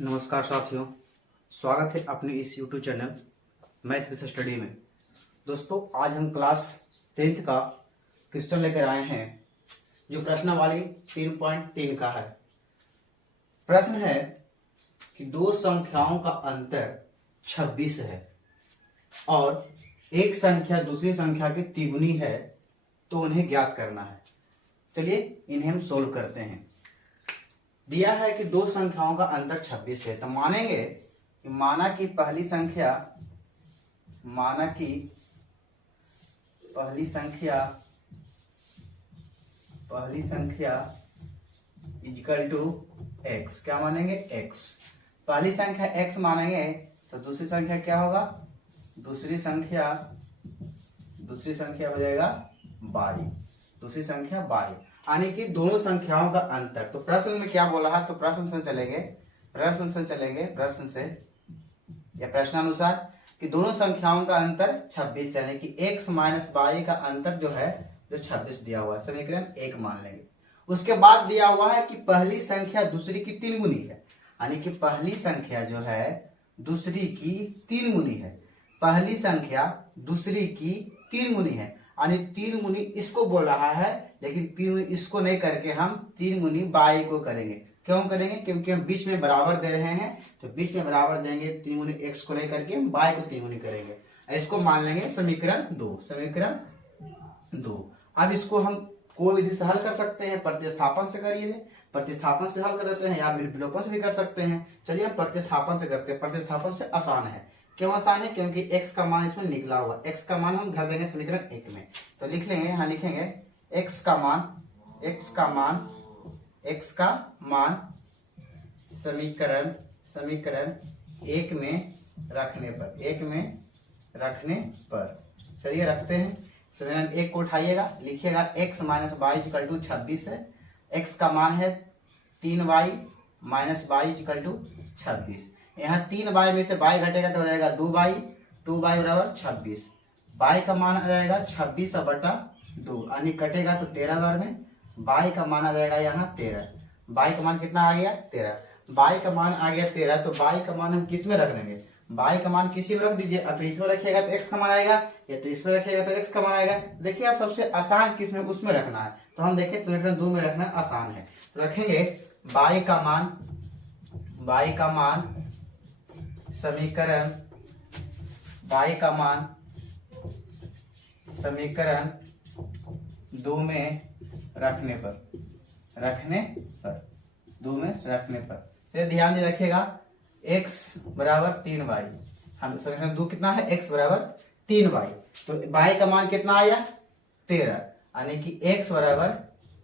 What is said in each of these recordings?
नमस्कार साथियों, स्वागत है अपने इस YouTube channel math with study में। दोस्तों, आज हम क्लास 10th का क्वेश्चन लेकर आए हैं जो प्रश्नावली 3.3 का है। प्रश्न है कि दो संख्याओं का अंतर 26 है और एक संख्या दूसरी संख्या की तिगुनी है, तो उन्हें ज्ञात करना है। चलिए इन्हें हम सोल्व करते हैं। दिया है कि दो संख्याओं का अंतर 26 है, तो मानेंगे कि माना कि पहली संख्या इक्वल टू x। क्या मानेंगे? x। पहली संख्या x मानेंगे तो दूसरी संख्या क्या होगा? दूसरी संख्या हो जाएगा y। दूसरी संख्या y, यानी कि दोनों संख्याओं का अंतर। तो प्रश्न में क्या बोला है? तो प्रश्न से या प्रश्नानुसार कि दोनों संख्याओं का अंतर 26 यानी कि x माइनस y का अंतर जो है जो 26 दिया हुआ है, समीकरण 1 मान लेंगे। उसके बाद दिया हुआ है कि पहली संख्या दूसरी की 3 गुनी है, यानी कि पहली संख्या जो है दूसरी की 3 गुनी है। पहली संख्या दूसरी की 3 गुनी है, यानी 3 गुनी इसको बोल रहा है, लेकिन 3 गुनी इसको नहीं करके हम 3 गुनी y को करेंगे। क्यों करेंगे? क्योंकि हम बीच में बराबर दे रहे हैं, तो बीच में बराबर देंगे। 3 गुनी x को नहीं करके हम y को 3 गुनी करेंगे। इसको मान लेंगे समीकरण 2। अब इसको हम कोई विधि से हल कर सकते हैं, प्रतिस्थापन से करिए। प्रतिस्थापन से हल कर देते हैं या विलोपन से भी कर सकते हैं। चलिए हम प्रतिस्थापन से करते हैं। प्रतिस्थापन से आसान है। क्यों आसान है? क्योंकि x का मान इसमें निकला हुआ। x का मान हम धर देंगे समीकरण 1 में, तो लिख लेंगे, यहाँ लिखेंगे x का मान समीकरण 1 में रखने पर चलिए रखते हैं। समीकरण 1 को उठाइएगा, लिखिएगा x minus y equal to 26 है। x का मान है 3y minus y equal to 26। यहाँ 3y में से y घटेगा तो हो जाएगा 2y बराबर 26। y का मान आ जाएगा 26/2, यानी कटेगा तो 13 बार में। y का मान आ जाएगा यहाँ 13। y का मान कितना आ गया? 13। y का मान आ गया 13, तो y का मान हम किस में रख देंगे? y का मान किसी में रख दीजिए। अब तो इसमें रखिएगा तो x का मान आएगा, या तो इसमें रखिएगा तो x का मान आएगा। देखिए आप सबसे आसान किस में उसमें रखना है, तो हम देखिए समीकरण 2 में रखना आसान है। तो रखेंगे y का मान समीकरण 2 में रखने पर तो ध्यान दे रखिएगा x बराबर 3y। हम समीकरण 2 कितना है? x बराबर 3y। तो y का मान कितना आया? 13, यानी कि x बराबर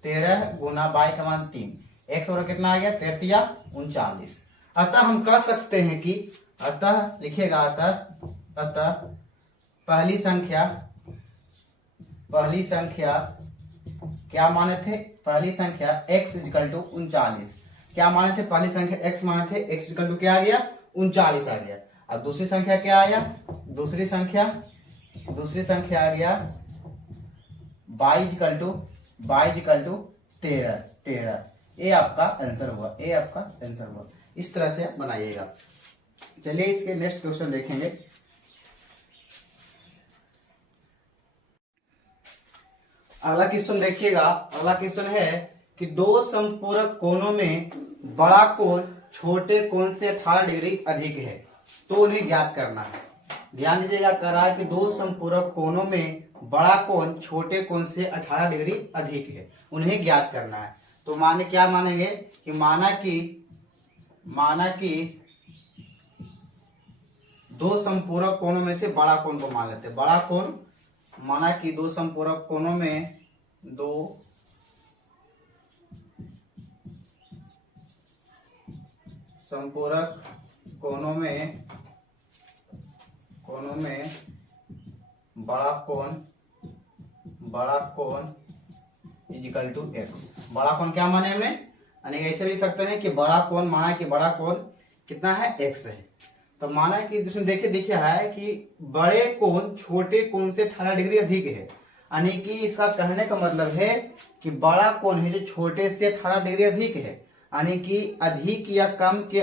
13 गुना y का मान 3। x बराबर कितना आ गया? 13 39। अतः हम कह सकते हैं कि लिखिएगा अतः पहली संख्या क्या माने थे? पहली संख्या x इक्वल टू 39। क्या माने थे? पहली संख्या x माने थे। x इक्वल टू क्या आ गया? 39 आ गया। अब दूसरी संख्या क्या आया? दूसरी संख्या आ गया y इक्वल टू 13। ये आपका आंसर हुआ। इस तरह से आप बनाइएगा। चलिए इसके नेक्स्ट क्वेश्चन देखेंगे। अगला क्वेश्चन देखिएगा। अगला क्वेश्चन है कि दो समपूरक कोणों में बड़ा कोण छोटे कोण से 18 डिग्री अधिक है, तो उन्हें ज्ञात करना है। ध्यान दीजिएगा, कह रहा है कि दो समपूरक कोणों में बड़ा कोण छोटे कोण से 18 डिग्री अधिक है, उन्हें ज्ञात करना है। तो क्या मानेंगे कि माना कि दो समपूरक कोणों में से बड़ा कोण को मान लेते हैं। बड़ा कोण माना कि दो समपूरक कोणों में बड़ा कोण इक्वल टू x। बड़ा कोण क्या माने हमने? यानी ऐसे भी लिख सकते हैं कि बड़ा कोण, माना कि बड़ा कोण कितना है? x है। तो माना कि इसमें देखिए है कि बड़े कोण छोटे कोण से 18 डिग्री अधिक है, यानी कि इसका कहने का मतलब है कि बड़ा कोण है जो छोटे से 18 डिग्री अधिक है, यानी कि अधिक या कम के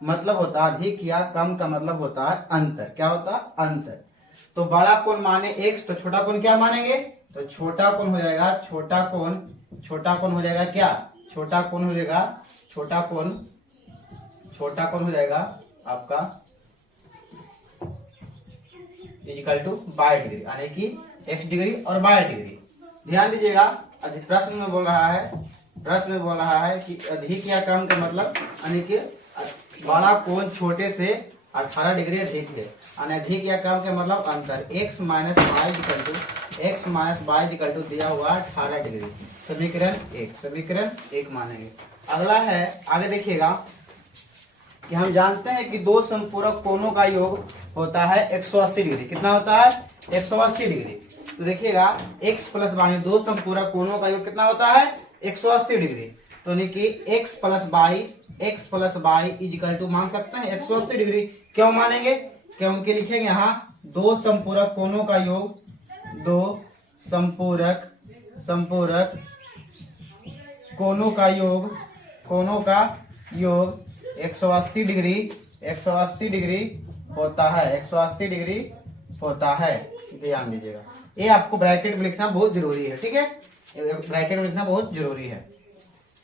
मतलब होता है अधिक या कम का मतलब होता है अंतर। क्या होता है? अंतर। तो बड़ा कोण माने x, तो छोटा कोण क्या मानेंगे? तो छोटा कोण हो जाएगा, छोटा कोण हो जाएगा क्या? छोटा कोण हो जाएगा, छोटा कोण हो जाएगा आपका इक्वल टू 22 डिग्री, यानी कि x डिग्री और 22 डिग्री। ध्यान दीजिएगा, प्रश्न में बोल रहा है कि अधिक या कम का मतलब, यानी कि बड़ा कोण छोटे से 18 डिग्री अधिक है, यानी अधिक या कम का मतलब अंतर। x minus y equal to दिया हुआ 18 डिग्री। समीकरण एक मानेंगे। अगला है, आगे देखिएगा कि हम जानते हैं कि दो संपूरक कोणों का योग होता है 180 डिग्री। कितना होता है? 180 डिग्री। तो देखिएगा x प्लस वाई, दो संपूरक कोणों का योग कितना होता है? 180 डिग्री। तो यानी कि x plus y equal to मान सकते हैं 180 डिग्री। क्यों मानेंगे? क्योंकि लिखेंगे यहाँ दो संपूरक कोणों का योग, दो संपूरक कोणों का योग 180 डिग्री होता है। 180 डिग्री होता है। ध्यान दीजिएगा, ये आपको ब्रैकेट में लिखना बहुत जरूरी है। ठीक है, ब्रैकेट में लिखना बहुत जरूरी है।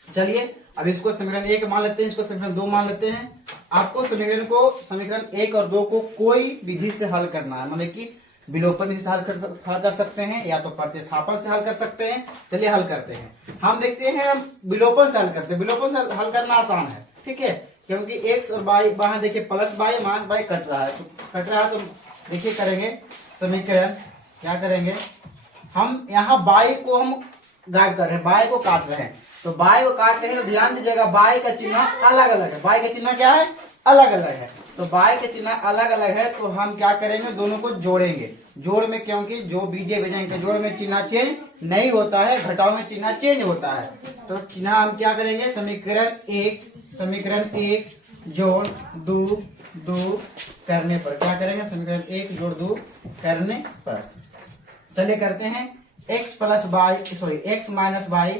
चलिए अब इसको समीकरण 1 मान लेते हैं, इसको समीकरण 2 मान लेते हैं। आपको समीकरण 1 और 2 को कोई विधि से हल करना है, मतलब कि विलोपन विधि से हल कर सकते हैं, या तो प्रतिस्थापन से हल कर सकते हैं। चलिए हल करते हैं। हम देखते हैं विलोपन से हल करते हैं। विलोपन से हल करना आसान है, ठीक है, क्योंकि x और y, वहां देखिए plus y minus y cut रहा है, तो देखिए करेंगे समीकरण, क्या करेंगे हम, यहाँ y को हम गायब कर रहे हैं, y को काट रहे हैं। तो y को काट रहे हैं तो ध्यान दीजिएगा y का चिन्ह अलग अलग है। y का चिन्ह क्या है? अलग अलग है। तो y के चिन्ह अलग अलग है, तो हम क्या करेंगे? दोनों को जोड़ेंगे। जोड़ में, क्योंकि जो बीजे बजाएंगे, जोड़ में चिन्ह चेंज नहीं होता है, घटाव में चिन्ह चेंज होता है। तो चिन्ह हम क्या करेंगे? समीकरण 1 जोड़ 2 करने पर क्या करेंगे? समीकरण 1 जोड़ 2 करने पर चलिए करते हैं। x minus y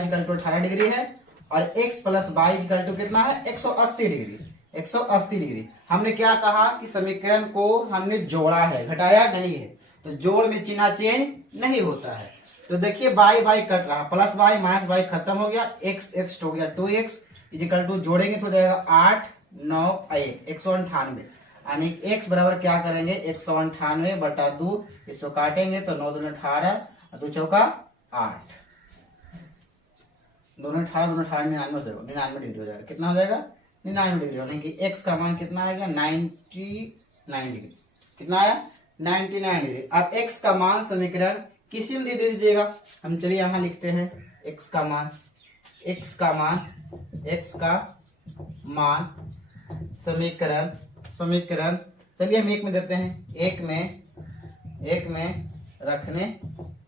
equal to 18 degree है, और x plus y equal to कितना है? 180 डिग्री। 180 डिग्री। हमने क्या कहा कि समीकरण को हमने जोड़ा है, घटाया नहीं है। तो जोड़ में चिन्ह चेंज नहीं होता है। तो देखिए y कट रहा, प्लस वाई माइनस वाई खत्म हो गया, x हो गया 2x इक्वल टू, जोड़ेंगे तो हो जाएगा 8 9 1 198, यानी x बराबर क्या करेंगे? 198 बटा 2, इसको काटेंगे तो 9 दूनी 18, 2 चौका 8, दोनों 18 99 डिग्री हो जाएगा। कितना हो जाएगा? 99 डिग्री, यानी कि x का मान कितना आएगा? 99 डिग्री। कितना आया? 99 डिग्री। अब x का मान समीकरण किसी में दे दीजिएगा। हम चलिए यहाँ लिखते हैं x का मान समीकरण चलिए हम 1 में देते हैं। 1 में रखने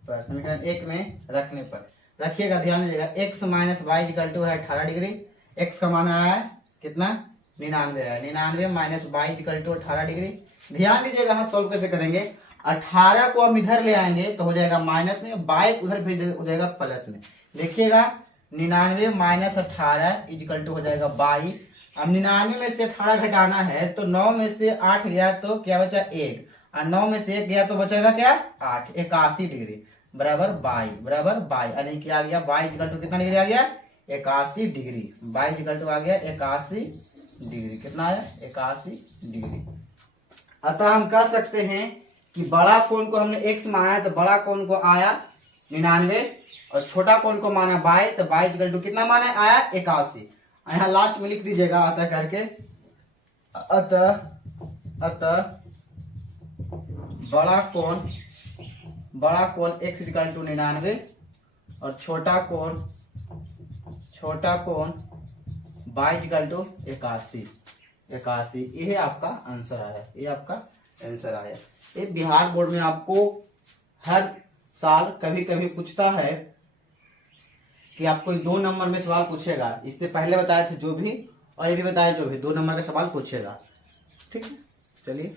पर, समीकरण 1 में रखने पर रखिएगा, ध्यान दीजिएगा x minus y equal to है 18 डिग्री। x का मान आया है कितना? 99 है। 99 minus y equal to 18 degree. ध्यान दीजिएगा हम सॉल्व कैसे करेंगे? 18 को हम इधर ले आएंगे तो हो जाएगा माइनस में, 22 उधर भेज हो जाएगा प्लस में। देखिएगा 99 माइनस 18 इक्वल टू हो जाएगा 22। अब 99 में से 18 घटाना है, तो 9 में से 8 गया तो क्या बचा? 1, और 9 में से 1 गया तो बचेगा क्या? 8। 81 डिग्री बराबर 22, यानी कि आ गया y इक्वल टू कितना डिग्री आ गया? 81 डिग्री। y इक्वल टू आ गया 81 डिग्री। कितना आया? 81 डिग्री। अतः हम कह सकते हैं कि बड़ा कोण को हमने x माना है, तो बड़ा कोण को आया 99, और छोटा कोण को माना y, तो y इक्वल टू कितना माना आया? 81। यहाँ लास्ट में लिख दीजिएगा अतः करके, अतः बड़ा कोण x इक्वल टू 99, और छोटा कोण y इक्वल टू 81। ये आपका आंसर आया। ये बिहार बोर्ड में आपको हर साल कभी कभी पूछता है कि आपको 2 नंबर में सवाल पूछेगा। इससे पहले बताए थे जो भी, और ये भी बताया जो भी, 2 नंबर का सवाल पूछेगा। ठीक है, चलिए।